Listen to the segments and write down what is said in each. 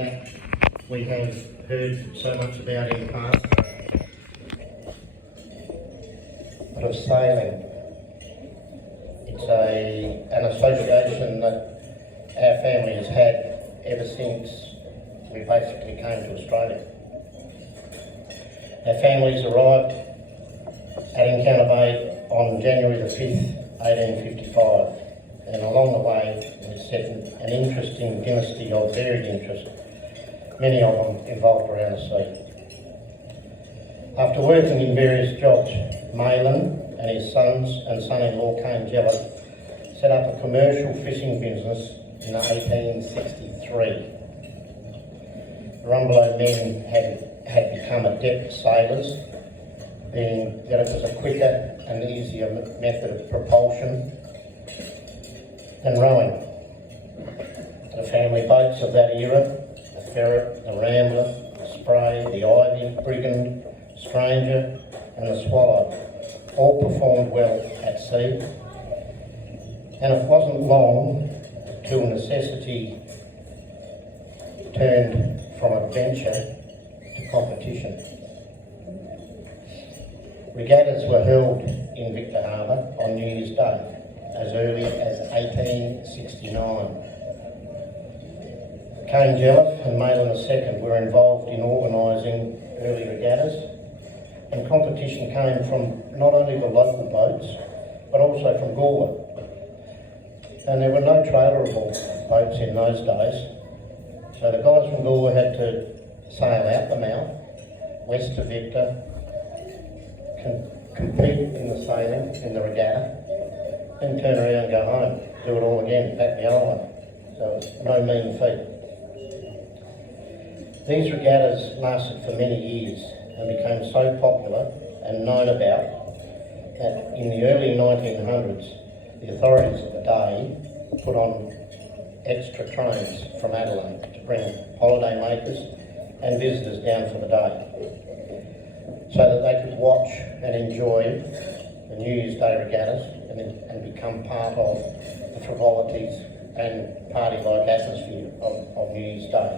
that we have heard so much about in the past, but of sailing. It's an association that our family has had ever since we basically came to Australia. Our families arrived at Encounter Bay on January the 5th, 1855, and along the way we set an interesting dynasty of varied interest, many of them involved around the sea. After working in various jobs, Malin and his sons and son-in-law Cain Jellett set up a commercial fishing business in 1863. The Rumbelow men had become adept sailors, being that it was a quicker and easier method of propulsion than rowing. The family boats of that era, the Ferret, the Rambler, the Spray, the Ivy, Brigand, Stranger and the Swallow, all performed well at sea, and it wasn't long till necessity turned from adventure to competition. Regattas were held in Victor Harbour on New Year's Day as early as 1869. Cain Jellett and Malin II were involved in organising early regattas, and competition came from not only the local boats but also from Galway. And there were no trailerable boats in those days, so the guys from Galway had to sail out the mouth, west to Victor, compete in the sailing, in the regatta, then turn around and go home, do it all again, back the other way. So it was no mean feat. These regattas lasted for many years and became so popular and known about that in the early 1900s, the authorities of the day put on extra trains from Adelaide to bring holiday makers and visitors down for the day, so that they could watch and enjoy the New Year's Day regattas and become part of the frivolities and party-like atmosphere of New Year's Day.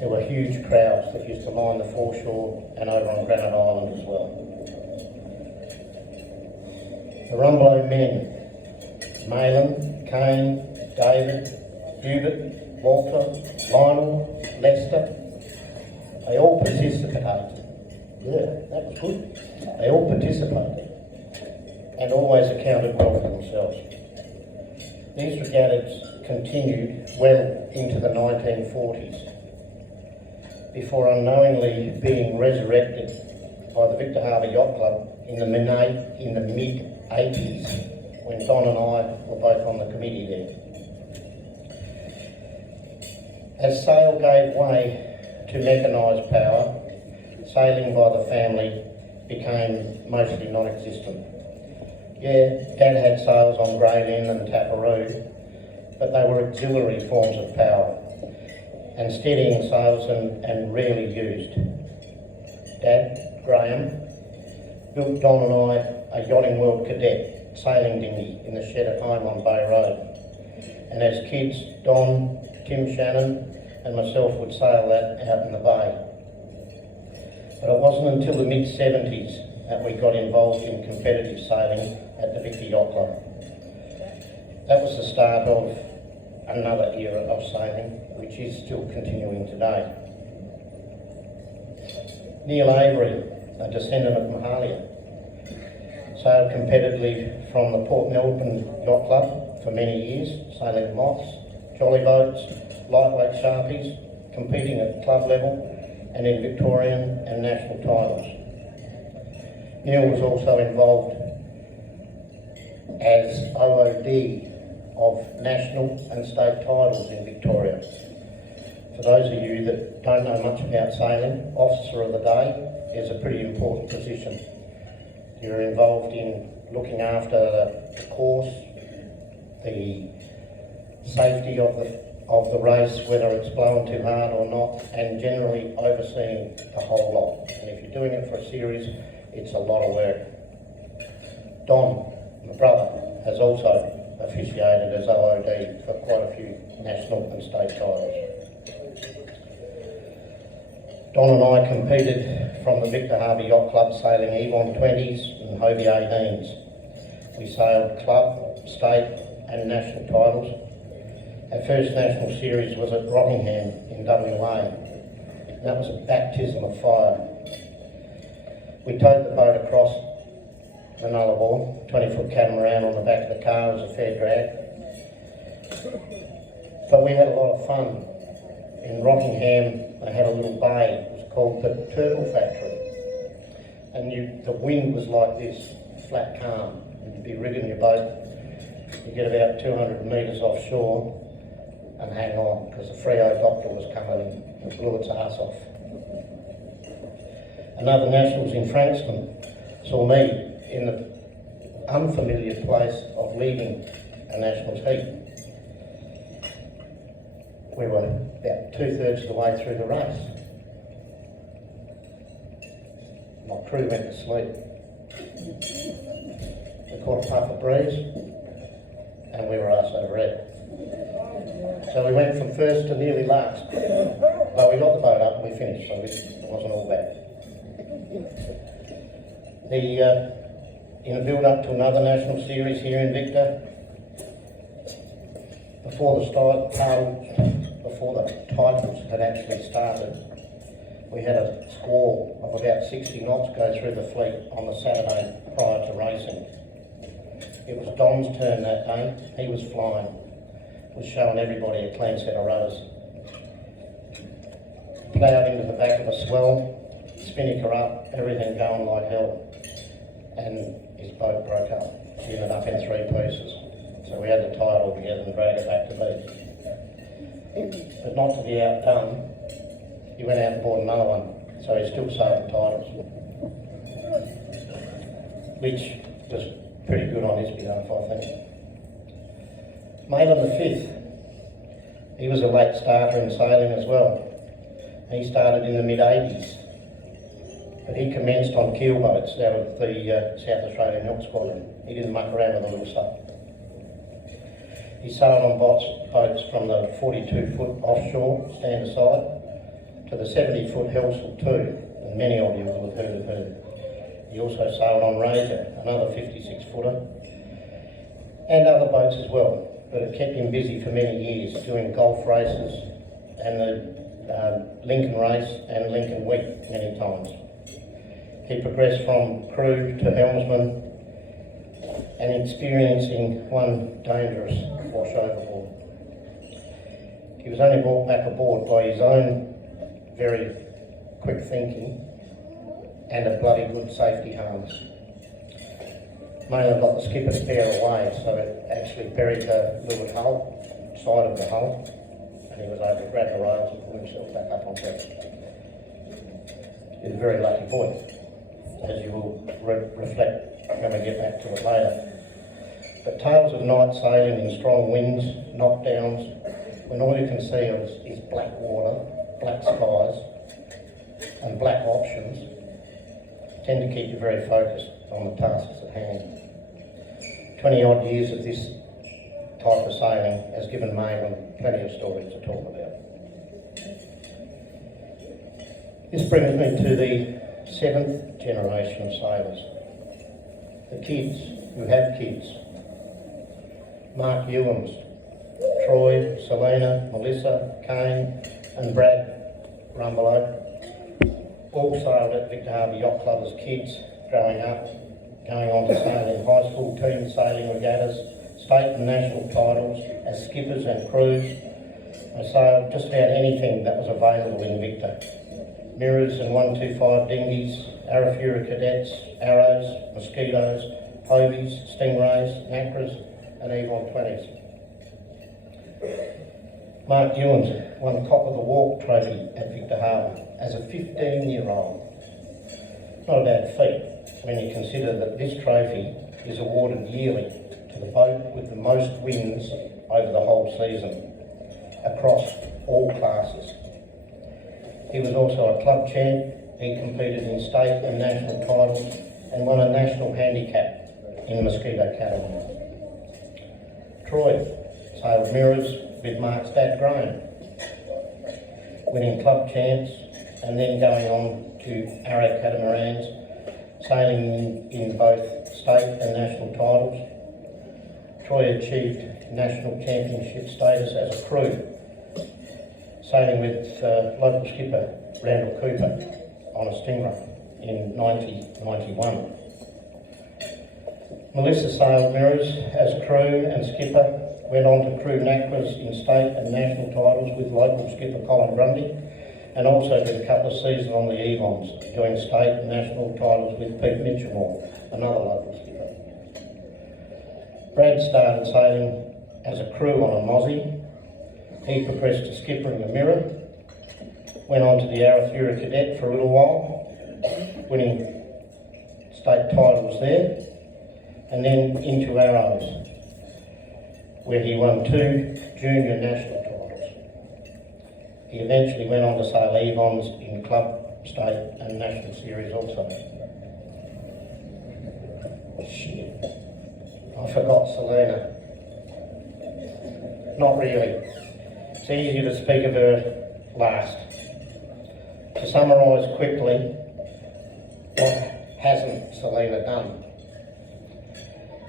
There were huge crowds that used to line the foreshore and over on Granite Island as well. The Rumbelow men, Malin, Cain, David, Hubert, Walter, Lionel, Lester, they all participated. Yeah, that was good. They all participated and always accounted well for themselves. These regattas continued well into the 1940s before unknowingly being resurrected by the Victor Harbour Yacht Club in the mid-80s, when Don and I were both on the committee there. As sail gave way to mechanised power, sailing by the family became mostly non-existent. Yeah, Dad had sails on Grey Lynn and Tapperoo, but they were auxiliary forms of power and steadying sails and rarely used. Dad, Graham, built Don and I a Yachting World Cadet sailing dinghy in the shed at home on Bay Road. And as kids, Don, Tim Shannon and myself would sail that out in the bay. But it wasn't until the mid-70s that we got involved in competitive sailing at the Victor Yacht Club. That was the start of another era of sailing, which is still continuing today. Neil Avery, a descendant of Mahalia, sailed competitively from the Port Melbourne Yacht Club for many years, sailing moths, jolly boats, lightweight sharpies, competing at club level and in Victorian and national titles. Neil was also involved as OOD of national and state titles in Victoria. For those of you that don't know much about sailing, Officer of the Day is a pretty important position. You're involved in looking after the course, the safety of the race, whether it's blowing too hard or not, and generally overseeing the whole lot. And if you're doing it for a series, it's a lot of work. Don, my brother, has also officiated as OOD for quite a few national and state titles. Don and I competed from the Victor Harbour Yacht Club sailing Avon 20s and Hobie 18s. We sailed club, state and national titles. Our first national series was at Rockingham in WA. And that was a baptism of fire. We towed the boat across the Nullarbor, 20-foot catamaran on the back of the car. It was a fair drag. But we had a lot of fun. In Rockingham, they had a little bay. It was called the Turtle Factory. And the wind was like this, flat calm. You'd be rigging your boat. You get about 200 metres offshore and hang on, because the Freo doctor was coming and blew its arse off. Another nationals in Frankston saw me in the unfamiliar place of leading a nationals heat. We were about 2/3 of the way through the race. My crew went to sleep. We caught a puff of breeze and we were arse over head. So we went from first to nearly last. But we got the boat up and we finished, so it wasn't all bad. In a build-up to another national series here in Victor, before the titles had actually started, we had a squall of about 60 knots go through the fleet on the Saturday prior to racing. It was Don's turn that day. He was flying. Was showing everybody a clean set of rudders. Ploughed into the back of a swell, spinnaker up, everything going like hell, and his boat broke up. She ended up in 3 pieces. So we had to tie it all together and drag it back to beach. But not to be outdone, he went out and bought another one, so he still sailed the titles, which was pretty good on his behalf, I think. Malin the 5th, he was a late starter in sailing as well. He started in the mid-80s, but he commenced on keel boats out of the South Australian Yacht Squadron. He didn't muck around with the little stuff. He sailed on boats from the 42-foot offshore, stand aside, to the 70-foot Helsel 2, and many of you will have heard of her. He also sailed on Razor, another 56-footer, and other boats as well. But it kept him busy for many years, doing golf races and the Lincoln race and Lincoln week many times. He progressed from crew to helmsman and experiencing one dangerous wash overboard. He was only brought back aboard by his own very quick thinking and a bloody good safety harness. Malin got the skipper's pair away, so it actually buried the little hull, side of the hull, and he was able to grab the rails and pull himself back up on deck. He was a very lucky boy, as you will reflect when we get back to it later. But tales of night sailing in strong winds, knockdowns, when all you can see is black water, black skies, and black options, tend to keep you very focused on the tasks at hand. 20 odd years of this type of sailing has given Malin plenty of stories to talk about. This brings me to the 7th generation of sailors. The kids who have kids. Mark Ewens, Troy, Selena, Melissa, Kane and Brad Rumbelow all sailed at Victor Harbour Yacht Club as kids growing up, going on to sail in high school team sailing regattas, state and national titles as skippers and crews. They sailed just about anything that was available in Victor. Mirrors and 125 dinghies, Arafura cadets, arrows, mosquitoes, hobies, stingrays, macras and Avon 20s. Mark Ewens won the Cock of the Walk trophy at Victor Harbour as a 15-year-old. Not a bad feat when you consider that this trophy is awarded yearly to the boat with the most wins over the whole season, across all classes. He was also a club champ. He competed in state and national titles and won a national handicap in the mosquito category. Troy sailed mirrors with Mark's dad Graham, winning club champs and then going on to Arrow catamarans, sailing in both state and national titles. Troy achieved national championship status as a crew, sailing with local skipper Randall Cooper on a Stingray in 1991. Melissa sailed mirrors as crew and skipper, went on to crew NACRAs in state and national titles with local skipper Colin Grundy, and also did a couple of seasons on the Evons, doing state and national titles with Pete Mitchell, another local skipper. Brad started sailing as a crew on a Mozzie. He progressed to skipper in the Mirror, went on to the Arafura Cadet for a little while, winning state titles there, and then into Arrows, where he won 2 junior national titles. He eventually went on to sail Evons in club, state and national series also. Shit, I forgot Selena. Not really. It's easier to speak of her last. To summarise quickly, what hasn't Selena done?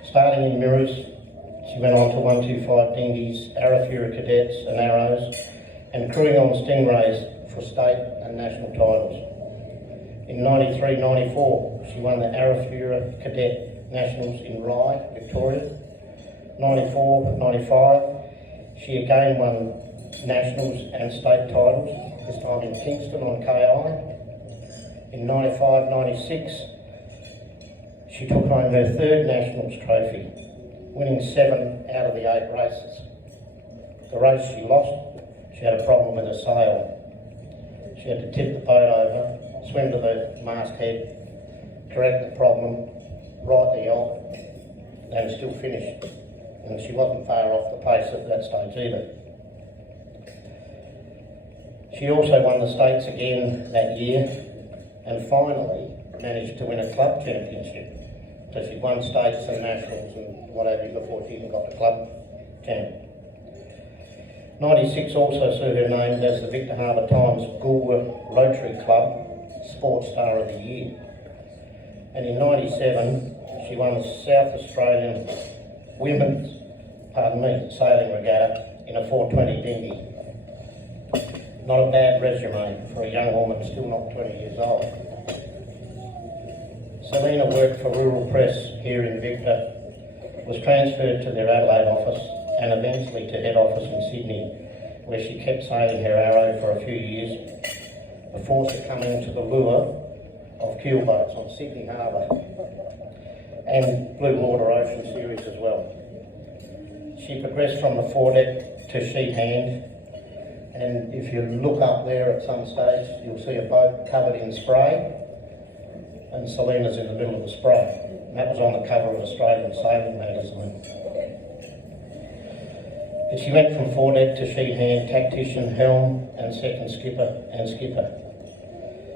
Starting in mirrors, she went on to 125 dinghies, Arafura Cadets and Arrows, and crewing on Stingrays for state and national titles. In 93-94, she won the Arafura Cadet Nationals in Rye, Victoria. 94-95, she again won nationals and state titles, this time in Kingston on KI. In 95-96, she took home her 3rd nationals trophy, winning 7 out of the 8 races. The race she lost, she had a problem with her sail. She had to tip the boat over, swim to the masthead, correct the problem, right the yacht, and still finish. And she wasn't far off the pace at that stage either. She also won the States again that year, and finally managed to win a club championship. So she'd won States and Nationals and what have you before she even got the club champ. 96 also saw her named as the Victor Harbour Times Goolwa Rotary Club Sports Star of the Year. And in 97, she won the South Australian Women's, sailing regatta in a 420 dinghy. Not a bad resume for a young woman still not 20 years old. Selena worked for Rural Press here in Victor, was transferred to their Adelaide office and eventually to head office in Sydney, where she kept sailing her Arrow for a few years before succumbing to the lure of keel boats on Sydney Harbour and Blue Water Ocean Series as well. She progressed from the foredeck to sheet hand, and if you look up there at some stage, you'll see a boat covered in spray, and Selena's in the middle of the spray. And that was on the cover of Australian Sailing magazine. But she went from foredeck to sheet hand, tactician, helm, and second skipper and skipper.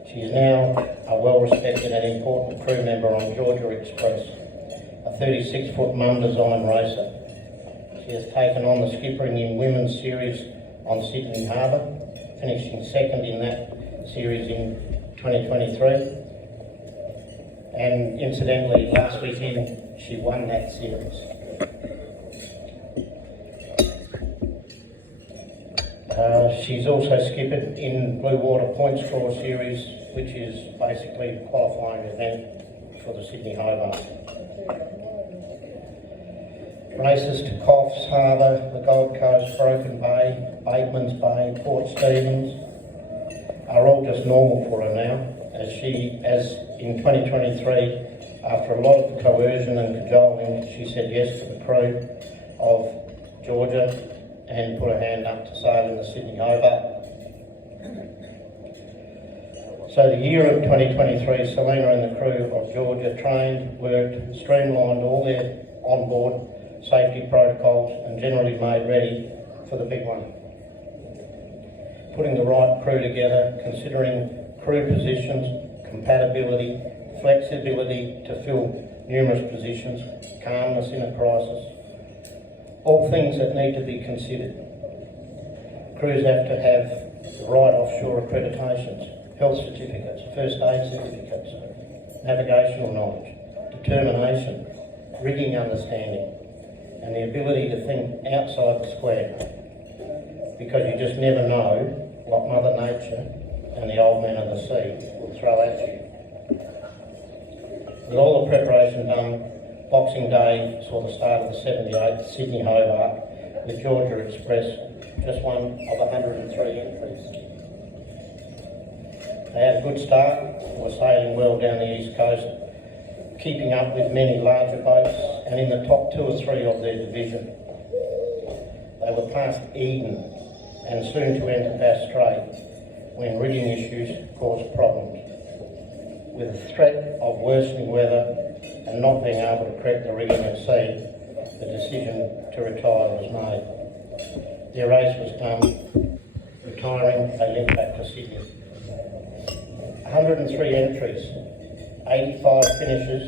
She is now a well-respected and important crew member on Georgia Express, a 36-foot Mum design racer. She has taken on the skippering in Women's Series on Sydney Harbour, finishing second in that series in 2023. And incidentally, last weekend she won that series. She's also skippered in Blue Water Point Straw Series, which is basically a qualifying event for the Sydney Hobart. Races to Coffs Harbour, the Gold Coast, Broken Bay, Bateman's Bay, Port Stephens are all just normal for her now, as in 2023, after a lot of coercion and cajoling, she said yes to the crew of Georgia and put her hand up to sail in the Sydney Hobart. So the year of 2023, Selena and the crew of Georgia trained, worked, streamlined all their onboard safety protocols and generally made ready for the big one. Putting the right crew together, considering crew positions, compatibility, flexibility to fill numerous positions, calmness in a crisis, all things that need to be considered. Crews have to have the right offshore accreditations, health certificates, first aid certificates, navigational knowledge, determination, rigging understanding, and the ability to think outside the square, because you just never know what Mother Nature and the old man of the sea will throw at you. With all the preparation done, Boxing Day saw the start of the 78th Sydney Hobart, with Georgia Express just one of 103 entries. They had a good start, were sailing well down the east coast, keeping up with many larger boats and in the top 2 or 3 of their division. They were past Eden and soon to enter Bass Strait when rigging issues caused problems. With the threat of worsening weather and not being able to correct the rigging at sea, the decision to retire was made. Their race was done. Retiring, they limped back to Sydney. 103 entries, 85 finishes,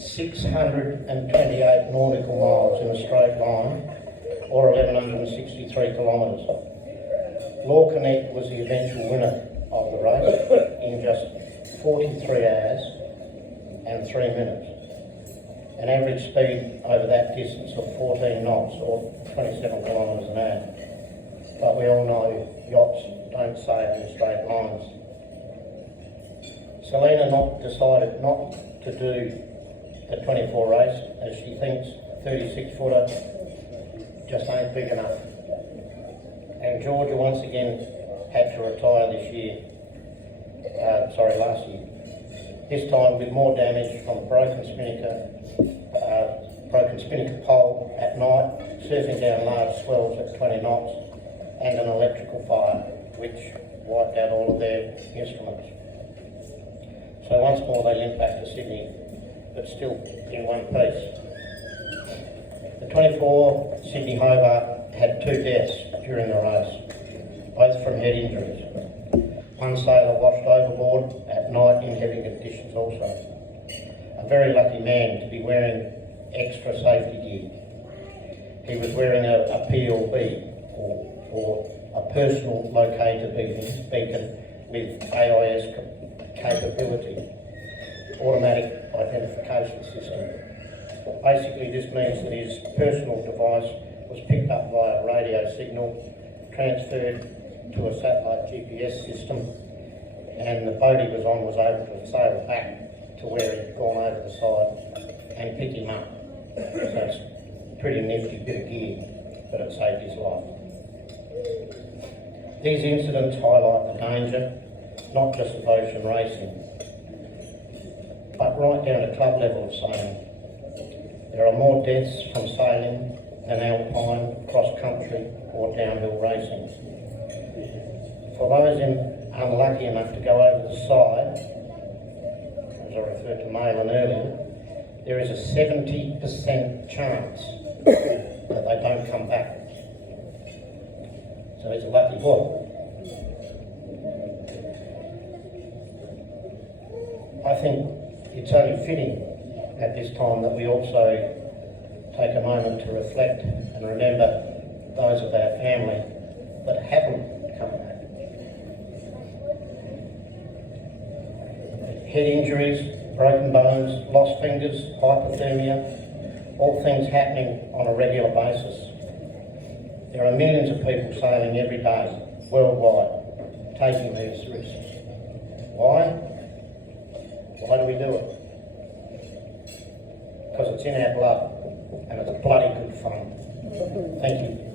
628 nautical miles in a straight line, or 1,163 kilometres. Law Connect was the eventual winner of the race in just 43 hours and 3 minutes. An average speed over that distance of 14 knots, or 27 kilometres an hour. But we all know yachts don't sail in straight lines. Selena decided not to do the 24 race, as she thinks 36-footer just ain't big enough. And Georgia once again had to retire last year. This time with more damage from broken spinnaker pole at night, surfing down large swells at 20 knots, and an electrical fire, which wiped out all of their instruments. So once more they limped back to Sydney, but still in one piece. The 24 Sydney Hobart had 2 deaths during the race, both from head injuries. One sailor washed overboard at night in heavy conditions also. A very lucky man to be wearing extra safety gear. He was wearing a PLB, or a personal locator beacon with AIS capability, automatic identification system. Basically, this means that his personal device was picked up via a radio signal, transferred to a satellite GPS system, and the boat he was on was able to sail back to where he'd gone over the side and pick him up. So it's a pretty nifty bit of gear, but it saved his life. These incidents highlight the danger, not just of ocean racing, but right down to club level of sailing. There are more deaths from sailing than alpine, cross-country or downhill racing. For those unlucky enough to go over the side, as I referred to Malin earlier, there is a 70% chance that they don't come back. So he's a lucky boy. I think it's only fitting at this time that we also take a moment to reflect and remember those of our family that haven't come back. Head injuries, broken bones, lost fingers, hypothermia, all things happening on a regular basis. There are millions of people sailing every day, worldwide, taking these risks. Why? Why do we do it? Because it's in our blood and it's bloody good fun. Thank you.